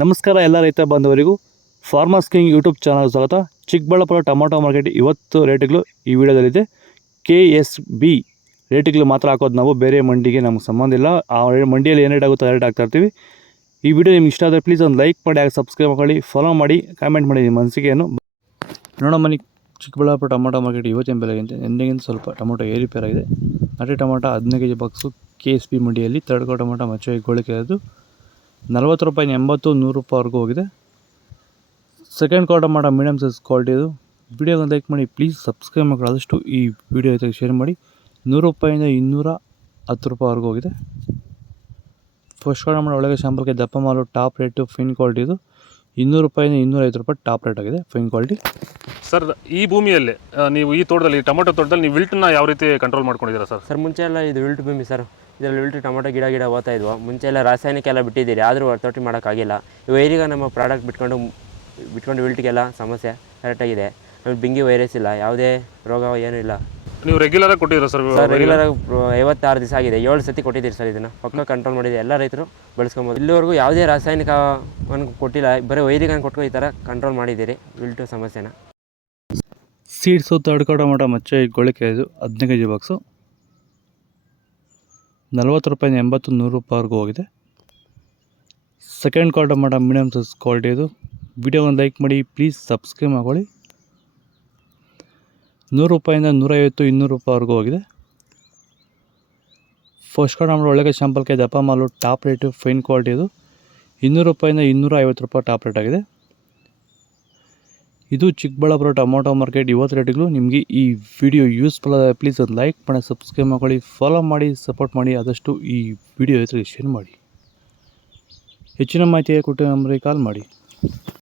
ನಮಸ್ಕಾರ ಎಲ್ಲ ರೈತ ಬಾಂಧವರಿಗೂ ಫಾರ್ಮರ್ಸ್ ಕಿಂಗ್ ಯೂಟ್ಯೂಬ್ ಚಾನಲ್ ಸ್ವಾಗತ. ಚಿಕ್ಕಬಳ್ಳಾಪುರ ಟೊಮೊಟೊ ಮಾರ್ಕೆಟ್ ಇವತ್ತು ರೇಟ್ಗಳು ಈ ವಿಡಿಯೋದಲ್ಲಿದೆ. KSB ರೇಟ್ಗಳು ಮಾತ್ರ ಹಾಕೋದು ನಾವು, ಬೇರೆ ಮಂಡಿಗೆ ನಮ್ಗೆ ಸಂಬಂಧ ಇಲ್ಲ. ಆ ಮಂಡಿಯಲ್ಲಿ ಏನು ರೇಟ್ ಆಗುತ್ತೋ ರೇಟ್ ಹಾಕ್ತಾ ಇರ್ತೀವಿ. ಈ ವಿಡಿಯೋ ನಿಮ್ಗೆ ಇಷ್ಟ ಆದರೆ ಪ್ಲೀಸ್ ಒಂದು ಲೈಕ್ ಮಾಡಿ, ಹಾಗೆ ಸಬ್ಸ್ಕ್ರೈಬ್ ಮಾಡಿ, ಫಾಲೋ ಮಾಡಿ, ಕಾಮೆಂಟ್ ಮಾಡಿ ನಿಮ್ಮ ಅನಿಸಿಕೆಯನ್ನು. ನೋಡೋ ಮನೆ ಚಿಕ್ಕಬಳ್ಳಾಪುರ ಟೊಮೊಟೊ ಮಾರ್ಕೆಟ್ ಇವತ್ತಿನ ಬೆಲೆಗಿಂತ ಎಂದಿಗಿಂತ ಸ್ವಲ್ಪ ಟೊಮೊಟೊ ಏರಿಪೇರಾಗಿದೆ. ನಾಟಿ ಟೊಮೊಟೊ 15 kg ಬಾಕ್ಸು KSB ಮಂಡಿಯಲ್ಲಿ. ತರ್ಡ್ಕೋ ಟೊಮೊಟೊ ಮಚ್ಚೆ ಗೋಳಿಕೆ ಅದು 40 ರೂಪಾಯಿ 80 100 ರೂಪಾಯಿವರೆಗೂ ಹೋಗಿದೆ. ಸೆಕೆಂಡ್ ಕ್ವಾರ್ಟರ್ ಮಾಡೋ ಮೀಡಿಯಮ್ ಸೈಜ್ ಕ್ವಾಲಿಟಿ ಇದು. ವಿಡಿಯೋನ ಲೈಕ್ ಮಾಡಿ, ಪ್ಲೀಸ್ ಸಬ್ಸ್ಕ್ರೈಬ್ ಮಾಡಿ, ಆದಷ್ಟು ಈ ವಿಡಿಯೋ ಜೊತೆಗೆ ಶೇರ್ ಮಾಡಿ. 100 ರೂಪಾಯಿಂದ 210 ರೂಪಾಯಿವರೆಗೂ ಹೋಗಿದೆ. ಫಸ್ಟ್ ಕ್ವಾರ್ಟರ್ ಮಾಡೋ ಒಳಗೆ ಶಾಂಪಲ್ಗೆ ದಪ್ಪ ಮಾಲು ಟಾಪ್ ರೇಟು ಫೈನ್ ಕ್ವಾಲಿಟಿ ಇದು. 200 ರೂಪಾಯಿಂದ 250 ರೂಪಾಯಿ ಟಾಪ್ ರೇಟ್ ಆಗಿದೆ, ಫೈನ್ ಕ್ವಾಲಿಟಿ. ಸರ್, ಈ ಭೂಮಿಯಲ್ಲಿ ನೀವು ಈ ತೋಟದಲ್ಲಿ ಟೊಮೊಟೊ ತೋಟದಲ್ಲಿ ನೀವು ವಿಲ್ಟನ್ನ ಯಾವ ರೀತಿ ಕಂಟ್ರೋಲ್ ಮಾಡ್ಕೊಂಡಿದ್ದೀರಾ ಸರ್? ಸರ್, ಮುಂಚೆ ಎಲ್ಲ ಇದು ವಿಲ್ಟ್ ಭೂಮಿ ಸರ್. ಇದರಲ್ಲಿ ವಿಲ್ಟ್ ಟೊಮೊಟೊ ಗಿಡ ಓದ್ತಾ ಇದ್ವು. ಮುಂಚೆ ಎಲ್ಲ ರಾಸಾಯನಿಕ ಎಲ್ಲ ಬಿಟ್ಟಿದ್ದೀರಿ, ಆದರೂ ವರ್ತೋಟಿ ಮಾಡೋಕ್ಕಾಗಿಲ್ಲ. ಈಗ ನಮ್ಮ ಪ್ರಾಡಕ್ಟ್ ಬಿಟ್ಕೊಂಡು ವಿಲ್ಟ್ಗೆಲ್ಲ ಸಮಸ್ಯೆ ಕರೆಕ್ಟಾಗಿದೆ. ಆಮೇಲೆ ಬಿಂಗಿ ವೈರಸ್ ಇಲ್ಲ, ಯಾವುದೇ ರೋಗ ಏನೂ ಇಲ್ಲ. ನೀವು ರೆಗ್ಯುಲರಾಗಿ ಕೊಟ್ಟಿದ್ದೀರಾ ಸರ್? ರೆಗ್ಯುಲರಾಗಿ 56 ದಿವಸ ಆಗಿದೆ, 7 ಸತಿ ಕೊಟ್ಟಿದ್ದೀರಿ ಸರ್. ಇದನ್ನು ಪಕ್ಕ ಕಂಟ್ರೋಲ್ ಮಾಡಿದೆ, ಎಲ್ಲ ರೈತರು ಬಳಸ್ಕೊಬೋದು. ಇಲ್ಲಿವರೆಗೂ ಯಾವುದೇ ರಾಸಾಯನಿಕವನ್ನು ಕೊಟ್ಟಿಲ್ಲ, ಬರೀ ವೈದಿಕನ ಕೊಟ್ಟು ಈ ಥರ ಕಂಟ್ರೋಲ್ ಮಾಡಿದ್ದೀರಿ ವಿಲ್ಟು ಸಮಸ್ಯೆನ. ಸೀಡ್ಸು ತರ್ಡ್ಕೋ ಟೊಮೊಟೊ ಮಚ್ಚೆ ಗೋಳಿಕೆ ಇದು 15 kg ಬಾಕ್ಸು 40 ರೂಪಾಯಿಂದ 80 100 ರೂಪಾಯಿವರೆಗೂ ಹೋಗಿದೆ. ಸೆಕೆಂಡ್ ಕ್ವಾರ್ಟರ್ ಮಾಡೋ ಮೀಡಿಯಮ್ ಸೈಜ್ ಕ್ವಾಲಿಟಿ ಇದು. ವಿಡಿಯೋವನ್ನು ಲೈಕ್ ಮಾಡಿ, ಪ್ಲೀಸ್ ಸಬ್ಸ್ಕ್ರೈಬ್ ಮಾಡ್ಕೊಳ್ಳಿ. 100 ರೂಪಾಯಿಂದ 150 200 ರೂಪಾಯಿವರೆಗೂ ಹೋಗಿದೆ. ಫಸ್ಟ್ ಕ್ವಾರ್ಟರ್ ಮಾಡೋ ಒಳಗೆ ಶಾಂಪಲ್ಗೆ ದಪ್ಪ ಮಾಲು ಟಾಪ್ ರೇಟು ಫೈನ್ ಕ್ವಾಲಿಟಿ ಇದು. 200 ರೂಪಾಯಿಂದ 250 ರೂಪಾಯಿ ಟಾಪ್ ರೇಟ್ ಆಗಿದೆ. ಇದು ಚಿಕ್ಕಬಳ್ಳಾಪುರ ಟೊಮೊಟೊ ಮಾರ್ಕೆಟ್ ಇವತ್ತು ರೇಟ್ಗಳು. ನಿಮಗೆ ಈ ವಿಡಿಯೋ ಯೂಸ್ಫುಲ್ ಆದರೆ ಪ್ಲೀಸ್ ಒಂದು ಲೈಕ್ ಮಾಡಿ, ಸಬ್ಸ್ಕ್ರೈಬ್ ಮಾಡ್ಕೊಳ್ಳಿ, ಫಾಲೋ ಮಾಡಿ, ಸಪೋರ್ಟ್ ಮಾಡಿ, ಆದಷ್ಟು ಈ ವಿಡಿಯೋ ಜೊತೆಗೆ ಶೇರ್ ಮಾಡಿ. ಹೆಚ್ಚಿನ ಮಾಹಿತಿಗೆ ಕೊಟ್ಟು ನಂಬರಿಗೆ ಕಾಲ್ ಮಾಡಿ.